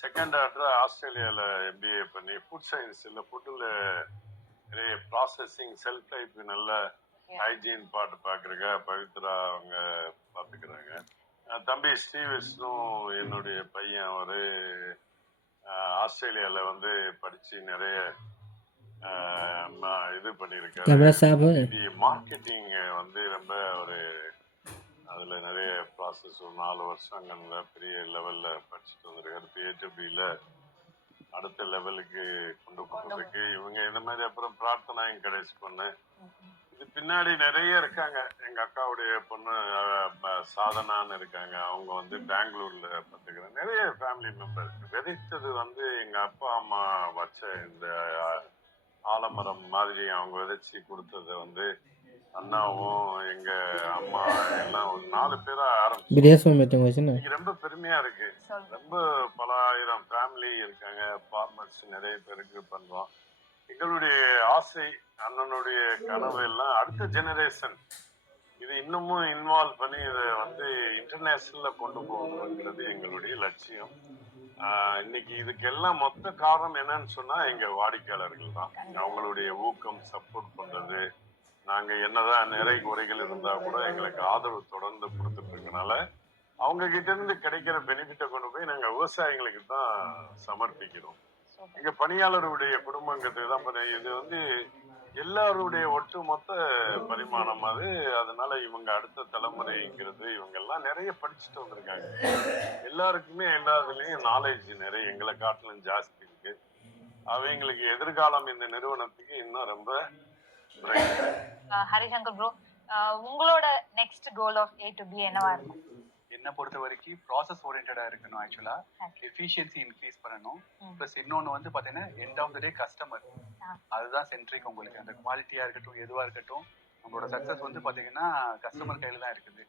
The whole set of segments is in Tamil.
செகண்ட் ஆர்டர் ஆஸ்திரேலியாவில் எம்பிஏ பண்ணி ஃபுட் சயின்ஸில் ஃபுட்டில் நிறைய ப்ராசஸிங் செல்ஃப் லைஃப் நல்ல ஹைஜீன் பாட்டு பார்க்குறங்க பவித்ரா அவங்க பார்த்துக்கிறாங்க. தம்பி ஸ்ரீவிஷ்ணும் என்னுடைய பையன் ஒரு ஆஸ்திரேலியாவில் வந்து படித்து நிறைய இது பண்ணியிருக்காரு. மார்க்கெட்டிங் வந்து ரொம்ப ஒரு அதில் நிறைய ப்ராசஸ் ஒரு 4 வருஷங்களில் பெரிய லெவலில் படிச்சுட்டு வந்திருக்காரு. பிஹெச்பியில் அடுத்த லெவலுக்கு கொண்டு போகிறதுக்கு இவங்க இந்த மாதிரி. அப்புறம் பிரார்த்தனா என் கடைசி பொண்ணு. இது பின்னாடி நிறைய இருக்காங்க. எங்கள் அக்காவுடைய பொண்ணு சாதனான்னு இருக்காங்க. அவங்க வந்து பெங்களூர்ல பார்த்துக்கிறாங்க. நிறைய ஃபேமிலி மெம்பர். விதைத்தது வந்து எங்கள் அப்பா அம்மா வச்ச இந்த ஆலமரம் மாதிரி அவங்க விதைச்சி கொடுத்ததை வந்து அண்ணாவும் எங்க அம்மா எல்லாம் ஒரு 4 பேரா ஆரம்பிச்சு ரொம்ப பெருமையா இருக்கு. ரொம்ப பல ஆயிரம் ஃபேமிலி இருக்காங்க. ஃபார்மர்ஸ் நிறைய பேருக்கு பண்றோம். எங்களுடைய ஆசை, அண்ணனுடைய கனவு எல்லாம் அடுத்த ஜெனரேஷன் இது இன்னமும் இன்வால்வ் பண்ணி இதை வந்து இன்டர்நேஷனல்ல கொண்டு போகணுங்கிறது எங்களுடைய லட்சியம். இன்னைக்கு இதுக்கெல்லாம் மொத்த காரணம் என்னன்னு சொன்னா எங்க வாடிக்கையாளர்கள் தான். அவங்களுடைய ஊக்கம், சப்போர்ட் பண்றது. நாங்க என்னதான் நிறை குறைகள் இருந்தா கூட எங்களுக்கு ஆதரவு தொடர்ந்து கொடுத்துட்டு இருக்கனால அவங்க கிட்ட இருந்து கிடைக்கிற பெனிஃபிட்டை கொண்டு போய் நாங்க விவசாயிகளுக்கு தான் சமர்ப்பிக்கிறோம். எங்க பணியாளருடைய குடும்பங்கிறது தான். இது வந்து எல்லாருடைய ஒட்டுமொத்த பரிமாணம் அது. அதனால இவங்க அடுத்த தலைமுறைங்கிறது இவங்க எல்லாம் நிறைய படிச்சுட்டு வந்திருக்காங்க. எல்லாருக்குமே எல்லாத்துலயும் நாலேஜ் நிறைய எங்களை காட்டிலும் ஜாஸ்தி இருக்கு. அவங்களுக்கு எதிர்காலம் இந்த நிறுவனத்துக்கு இன்னும் ரொம்ப ஹரிசங்கர் ப்ரோ, உங்களோட next goal of A to B என்னவா இருக்கும்? என்ன பொறுத்த வரைக்கும் ப்ராசஸ் ஓரியன்டா இருக்கணும். ஆக்சுவலா எஃபிஷியன்சி இன்க்ரீஸ் பண்ணணும். பிளஸ் இன்னொன்னு வந்து பாத்தீங்கன்னா end of the day customer, அதுதான் சென்ட்ரிக். உங்களுக்கு அந்த குவாலிட்டியா இருக்கட்டும் எதுவா இருக்கட்டும், நம்மளோட சக்சஸ் வந்து பாத்தீங்கன்னா கஸ்டமர் கையில தான் இருக்குது.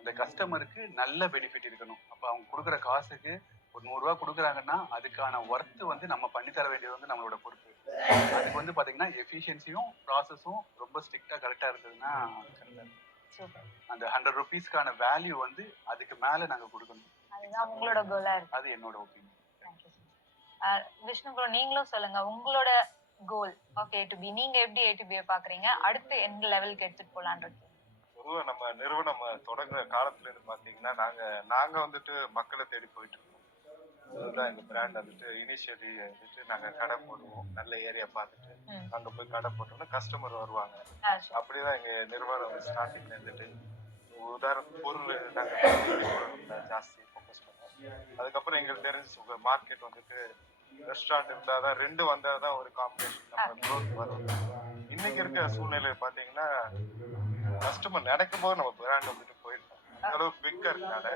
அந்த கஸ்டமருக்கு நல்ல பெனிஃபிட் இருக்கணும். அப்ப அவங்க கொடுக்குற காசுக்கு ஒரு 100 ரூபா கொடுக்குறாங்கன்னா அதுக்கான ஒர்த் வந்து நம்ம பண்ணி தர வேண்டியது வந்து நம்மளோட பொறுப்பு. அதுக்கு வந்து பாத்தீங்கன்னா எஃபிஷியன்சியும் ப்ராசஸும் ரொம்ப ஸ்ட்ரிக்டா கரெக்டா இருந்ததுன்னா அந்த 100 ரூபீஸ்க்கான வேல்யூ வந்து அதுக்கு மேல நாங்க கொடுக்கணும். அதுதான் உங்களோட கோலா இருக்கு. அது என்னோட ஒப்பீனியன். விஷ்ணு ப்ரோ, நீங்களும் சொல்லுங்க உங்களோட goal of A to B. நீங்க எப்படி A to B பாக்குறீங்க? அடுத்து எந்த லெவலுக்கு எடுத்துட்டு போலான்றது? பொதுவாக நம்ம நிறுவனம் தொடங்குற காலத்துல இருந்து பாத்தீங்கன்னா நாங்க வந்துட்டு மக்களை தேடி போயிட்டு இருக்கோம். அதுதான் எங்க பிராண்ட் வந்துட்டு. இனிஷியலி வந்துட்டு நாங்க கடை போடுவோம், நல்ல ஏரியா பார்த்துட்டு அங்க போய் கடை போட்டோம்னா கஸ்டமர் வருவாங்க. அப்படிதான் எங்க நிறுவனம் ஸ்டார்டிங்ல இருந்துட்டு. உதாரணம் பொருள் நாங்க ஜாஸ்தி ஃபோக்கஸ் பண்ணுவோம். அதுக்கப்புறம் எங்களுக்கு தெரிஞ்சு மார்க்கெட் வந்துட்டு ரெஸ்டாரண்ட் இருந்தாதான் 2 வந்தாதான் ஒரு காம்படிஷன் நம்ம க்ரோத் வரும். இன்னைக்கு இருக்க சூழ்நிலை பாத்தீங்கன்னா கஸ்டமர் நினைக்கும் போது நம்ம பிராண்ட் வந்துட்டு போயிருக்கோம். அந்த அளவுக்கு பிக்கா இருக்கனால